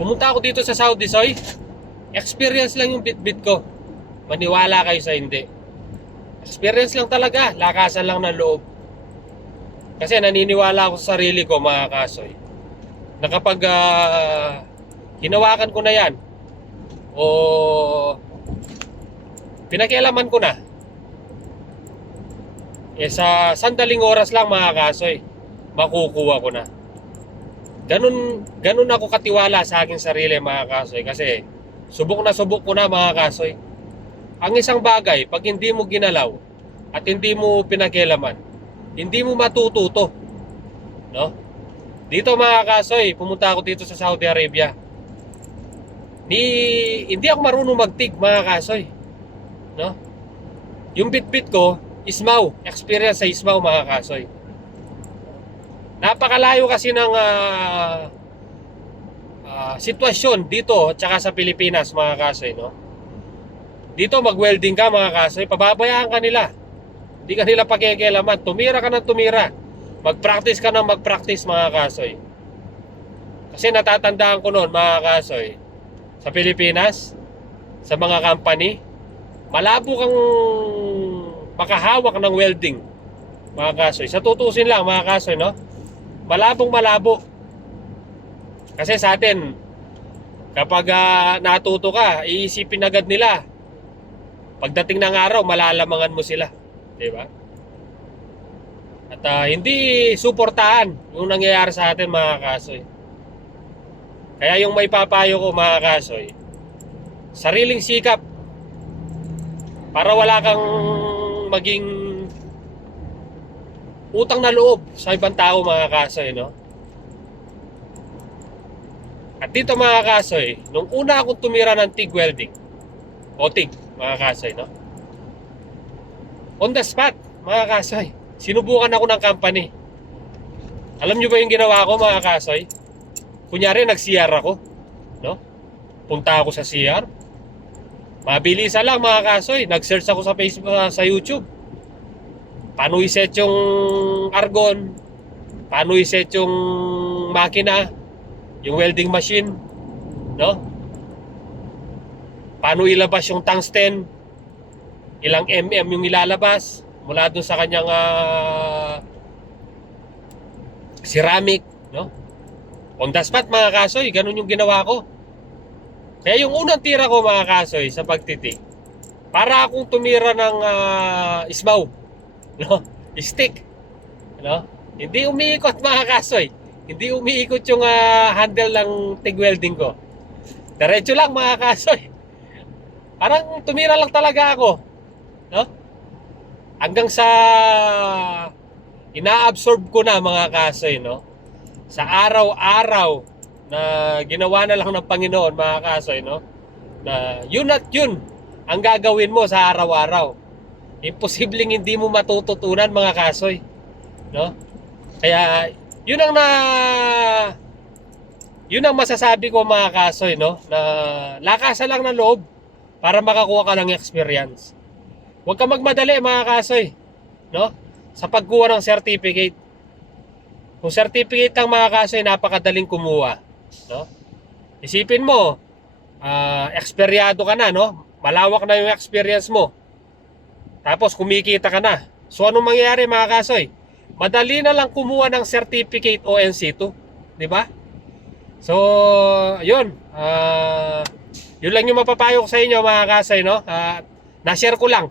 Pumunta ako dito sa Saudi Soy. Experience lang yung bit-bit ko. Maniwala kayo sa hindi. Experience lang talaga. Lakasan lang ng loob. Kasi naniniwala ako sa sarili ko, mga kasoy, na kapag hinawakan ko na yan o pinakialaman ko na, sa sandaling oras lang, mga kasoy, makukuha ko na. Ganun ako katiwala sa aking sarili, mga kasoy, kasi subok na subok ko na, mga kasoy. Ang isang bagay, pag hindi mo ginalaw at hindi mo pinakialaman, hindi mo matututo, no? Dito, mga kasoy, pumunta ako dito sa Saudi Arabia. Hindi ako marunong magtig, mga kasoy, no? Yung bit-bit ko, ismaw, experience sa ismaw, mga kasoy. Napakalayo kasi ng sitwasyon dito at saka sa Pilipinas, mga kasoy, no? Dito mag-welding ka, mga kasoy, pababayaan ka nila. Hindi ka nila pakikialaman. Tumira ka ng tumira. Mag-practice ka ng mag-practice, mga kasoy. Kasi natatandaan ko noon, mga kasoy, sa Pilipinas, sa mga company, malabo kang makahawak ng welding, mga kasoy. Sa tutusin lang, mga kasoy, no? Malabong malabo. Kasi sa atin, kapag natuto ka, iisipin agad nila. Pagdating ng araw, malalamangan mo sila. Diba? At hindi suportahan yung nangyayari sa atin, mga kasoy. Kaya yung may papayo ko, mga kasoy, sariling sikap para wala kang maging utang na loob sa ibang tao, mga kasoy, no? At dito, mga kasoy, nung una akong tumira ng TIG welding o TIG, mga kasoy, no? On the spot, mga kasoy, sinubukan ako ng company. Alam nyo ba yung ginawa ko, mga kasoy? Kunyari, nag-CR ako, no? Punta ako sa CR. Mabilisan lang, mga kasoy. Nag-search ako sa Facebook, sa YouTube. Paano i-set yung argon? Paano i-set yung makina? Yung welding machine, no? Paano ilabas yung tungsten? Ilang yung ilalabas mula dun sa kanyang ceramic, no? On the spot, mga kasoy, ganun yung ginawa ko. Kaya yung unang tira ko, mga kasoy, sa pagtitig, para akong tumira ng ismaw, no? Stick, no? Hindi umiikot, mga kasoy. Hindi umiikot yung handle ng TIG welding ko. Diretso lang, mga kasoy. Parang tumira lang talaga ako, no? Hanggang sa ina-absorb ko na, mga kasoy, no? Sa araw-araw na ginawa na lang ng Panginoon, mga kasoy, no? Na yun at yun ang gagawin mo sa araw-araw. Imposibleng hindi mo matututunan, mga kasoy, no? Kaya yun ang masasabi ko, mga kasoy, no? Na lakasan lang ng loob para makakuha ka ng experience. Huwag ka magmadali, mga kasoy, no? Sa pagkuha ng certificate. Kung certificate ang, mga kasoy, napakadaling kumuha, no? Isipin mo, eksperyado ka na, no? Malawak na yung experience mo. Tapos kumikita ka na. So anong mangyayari, mga kasoy? Madali na lang kumuha ng certificate o NC2, di ba? So, yun. Yun lang yung mapapayo ko sa inyo, mga kasoy, no? Na-share ko lang